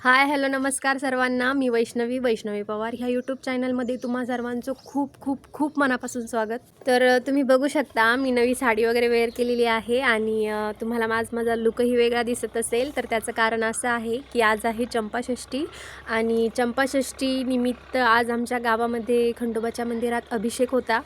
Hi hello नमस्कार सर्वांना. मी वैष्णवी पवार ह्या यूट्यूब चॅनलमध्ये तुम्हा सर्वांचं खूप खूप खूप मनापासून स्वागत. तर तुम्ही बघू शकता मी नवी साडी वगैरे वेअर केलेली आहे आणि तुम्हाला माझा लुकही वेगळा दिसत असेल. तर त्याचं कारण असं आहे की आज आहे चंपाषष्ठी आणि चंपाषष्ठी निमित्त आज आमच्या गावामध्ये खंडोबाच्या मंदिरात अभिषेक होता.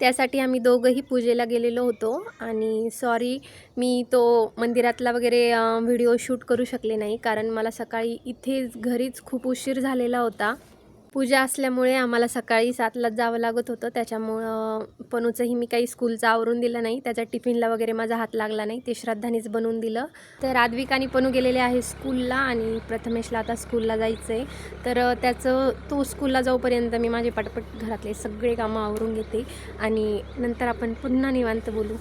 त्यासाठी आम्ही दोघंही पूजेला गेलेलो होतो आणि सॉरी मी तो मंदिरातला वगैरे व्हिडिओ शूट करू शकले नाही, कारण मला सकाळी इथेच घरीच खूप उशीर झालेला होता. पूजा असल्यामुळे आम्हाला सकाळी 7लाच जावं लागत होतं. त्याच्यामुळं पनूचंही मी काही स्कूलचं आवरून दिलं नाही. त्याच्या टिफिनला वगैरे माझा हात लागला नाही, ते श्रद्धानेच बनवून दिलं. तर आद्विक आणि पनू गेलेले आहे स्कूलला आणि प्रथमेशला आता स्कूलला जायचं आहे. तर तो स्कूलला जाऊपर्यंत मी माझे पटपट घरातले सगळे कामं आवरून घेते आणि नंतर आपण पुन्हा निवांत बोलू.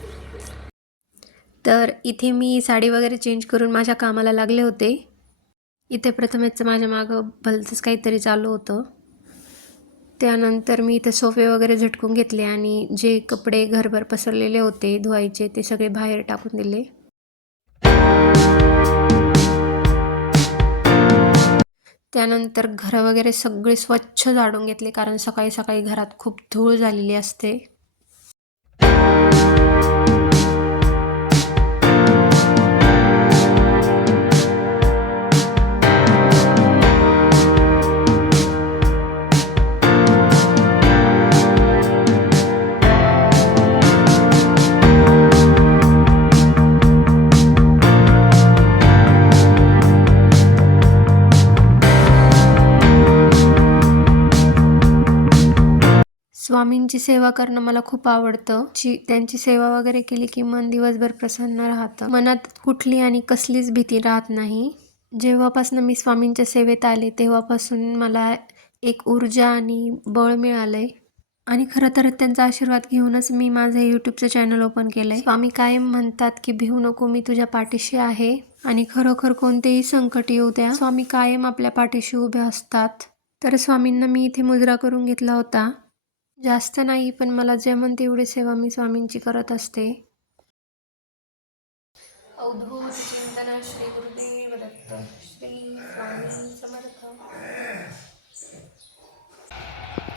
तर इथे मी साडी वगैरे चेंज करून माझ्या कामाला लागले होते. इथे प्रथमेशचं माझ्या मागं भलतंच काहीतरी चालू होतं. त्यानंतर मी इथे सोफे वगैरे झटकून घेतले आणि जे कपडे घरभर पसरलेले होते धुवायचे ते सगळे बाहेर टाकून दिले. त्यानंतर घर वगैरे सगळे स्वच्छ झाडून घेतले, कारण सकाळी सकाळी घरात खूप धूळ झालेली असते. स्वामींची सेवा करणं मला खूप आवडतं. त्यांची सेवा वगैरे केली की मन दिवसभर प्रसन्न राहतं. मनात कुठली आणि कसलीच भीती राहत नाही. जेव्हापासून मी स्वामींच्या सेवेत आले तेव्हापासून मला एक ऊर्जा आणि बळ मिळालंय आणि खरं तर त्यांचा आशीर्वाद घेऊनच मी माझं यूट्यूबचं चॅनल ओपन केलंय. स्वामी कायम म्हणतात की भिवू नको, मी तुझ्या पाठीशी आहे. आणि खरोखर कोणतेही संकट येऊ द्या, स्वामी कायम आपल्या पाठीशी उभे असतात. तर स्वामींना मी इथे मुजरा करून घेतला होता. जास्त नाही, पण मला जमन तेवढी सेवा मी स्वामींची करत असते. अवधूत चिंतन श्री गुरुदेव दत्त श्री स्वामी समर्थ.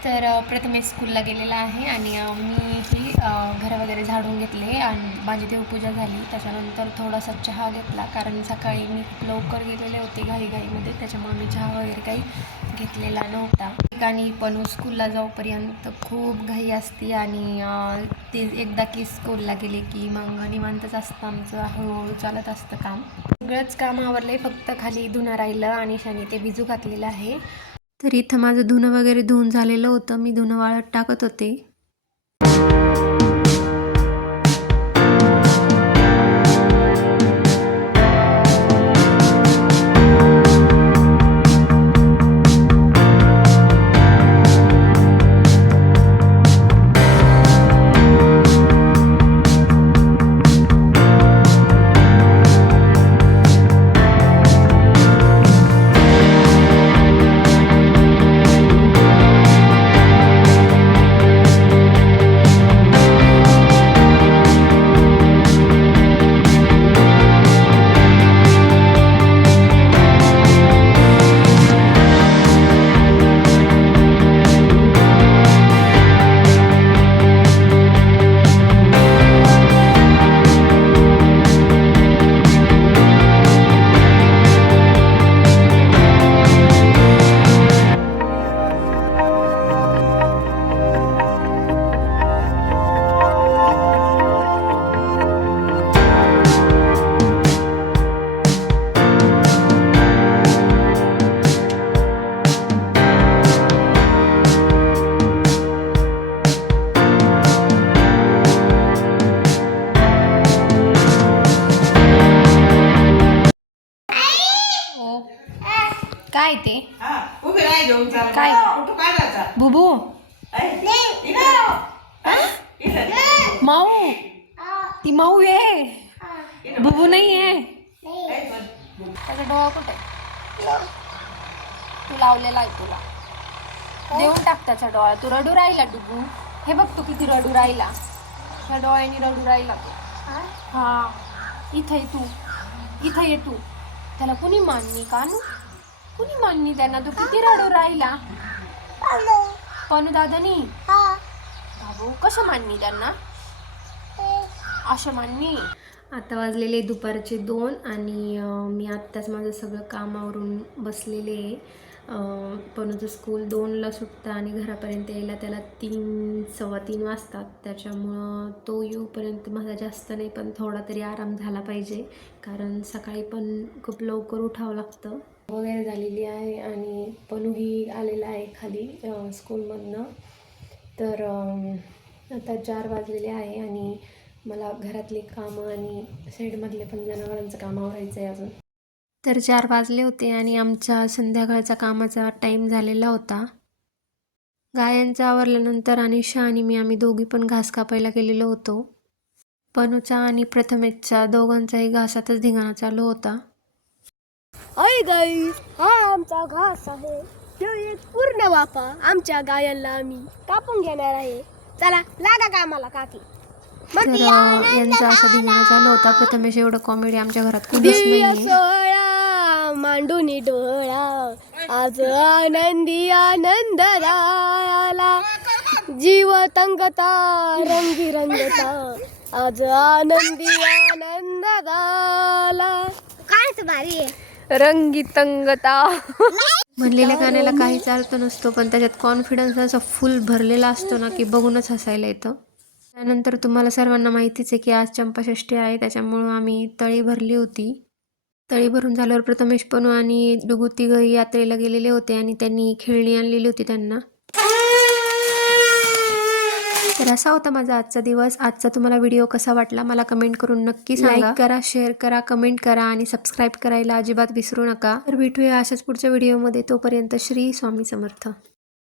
तर प्रथमेश स्कूलला गेलेला आहे आणि मीही घर वगैरे झाडून घेतले आणि माझी देवपूजा झाली. त्याच्यानंतर थोडासा चहा घेतला, कारण सकाळी मी खूप लवकर गेलेले होते घाईमध्ये, त्याच्यामुळे मी चहा वगैरे काही घेतलेला नव्हता. आणि पनू स्कूलला जाऊपर्यंत खूप घाई असते आणि ते एकदा की स्कूलला गेले की मग निवांतच असतं आमचं, हळूहळू चालत असतं काम. सगळंच काम आवरलं, फक्त खाली धुणं राहिलं आणि शाने ते भिजू घातलेलं आहे. तर इथं माझं धुणं वगैरे धुवून झालेलं होतं. मी धुणं वाळत टाकत होते. काय ते काय बुबू माऊ, ती माऊ आहे, बुबू नाही आहे. त्याचा डोळा कुठे तू लावलेला आहे, तुला देऊन टाक त्याचा डोळा. तू रडू राहिला डुबू, हे बघ तू किती रडू राहिला, त्या डोळ्याने रडू राहिला तू. हा इथं ये तू, इथं ये तू. त्याला कुणी मानली कानू कुणी माननी त्यांना? तू किती रडू राहिला? पनू दादानी बाबू कसं माननी त्यांना? असं माननी. आता वाजलेले दुपारचे 2 आणि मी आत्ताच माझं सगळं कामावरून बसलेले आहे. पणूचं स्कूल 2ला सुटतं आणि घरापर्यंत यायला त्याला 3-3:15 वाजतात. त्याच्यामुळं तो येऊपर्यंत माझा जास्त नाही पण थोडा तरी आराम झाला पाहिजे, कारण सकाळी पण खूप लवकर उठावं लागतं. वगैरे झालेली आहे आणि पणूही आलेला आहे खाली स्कूलमधनं. तर आता 4 वाजलेले आहे आणि मला घरातले कामं आणि साईडमधले पण जनावरांचं काम आवरायचं आहे अजून. तर 4 वाजले होते आणि आमचा संध्याकाळचा कामाचा टाईम झालेला होता. गायांचं आवरल्यानंतर अनिशा आणि आम्ही दोघी पण घास कापायला गेलेलो होतो. पनूचा आणि प्रथमेशचा दोघांचाही घासातच धिंगाणा चालू होता. हाय गाईज, हा आमचा घास आहे. तो एक पूर्ण वाफा आमच्या गायांना आम्ही कापून घेणार आहे. चला लागा कामाला काकी. तर यांचा असा धिंगाणा चालू होता. प्रथमेश एवढं कॉमेडी आमच्या घरात कधीच दिव्य नाहीये. सोहळा मांडून डोळा, आज आनंदी आनंद झाला. जीव तंगता रंगी रंगता, आज आनंदी आनंद झाला. काय भारी आहे रंगीतंगता. म्हणलेल्या गाण्याला काहीच अर्थ नसतो पण त्याच्यात कॉन्फिडन्स असा फुल भरलेला असतो ना की बघूनच हसायला येतं. त्यानंतर तुम्हाला सर्वांना माहितीच आहे की आज चंपाषष्ठी आहे, त्याच्यामुळं आम्ही तळी भरली होती. तळी भरून झाल्यावर प्रथमेश पनू आणि डुगू तिघंही यात्रेला गेलेले होते आणि त्यांनी खेळणी आणलेली होती त्यांना. तर असा होता माझा आजचा दिवस. आजचा तुम्हाला व्हिडिओ कसा वाटला मला कमेंट करून नक्की सांगा. लाईक करा, शेअर करा, कमेंट करा आणि सबस्क्राईब करायला अजिबात विसरू नका. तर भेटूया अशाच पुढच्या व्हिडिओमध्ये. तोपर्यंत श्री स्वामी समर्थ.